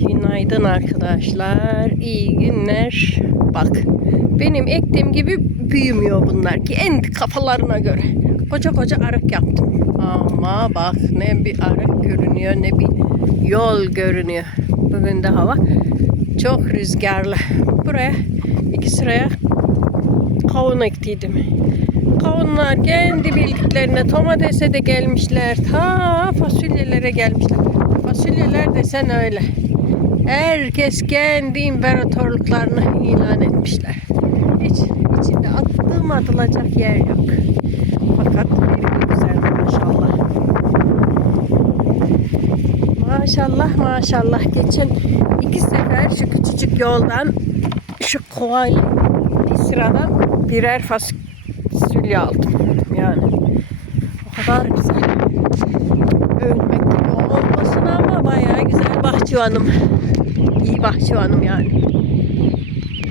Günaydın arkadaşlar. İyi günler. Bak benim ektiğim gibi büyümüyor bunlar ki en kafalarına göre. Koca koca arık yaptım. Ama bak ne bir arık görünüyor ne bir yol görünüyor. Bugün de hava çok rüzgarlı. Buraya iki sıraya kavun ektiydim. Kavunlar kendi bildiklerine domatese de gelmişler. Ta fasulyelere gelmişler. Fasulyeler desen öyle. Herkes kendi imparatorluklarını ilan etmişler. Hiç içinde attığım atılacak yer yok. Fakat bir güzel maşallah. Maşallah maşallah. Geçen iki sefer şu küçücük yoldan şu kovayla bir sıradan birer fasulye aldım. Yani o kadar güzel. Ölmek gibi olmasın ama bayağı güzel bahçıvanım. İyi bahçıvanım yani.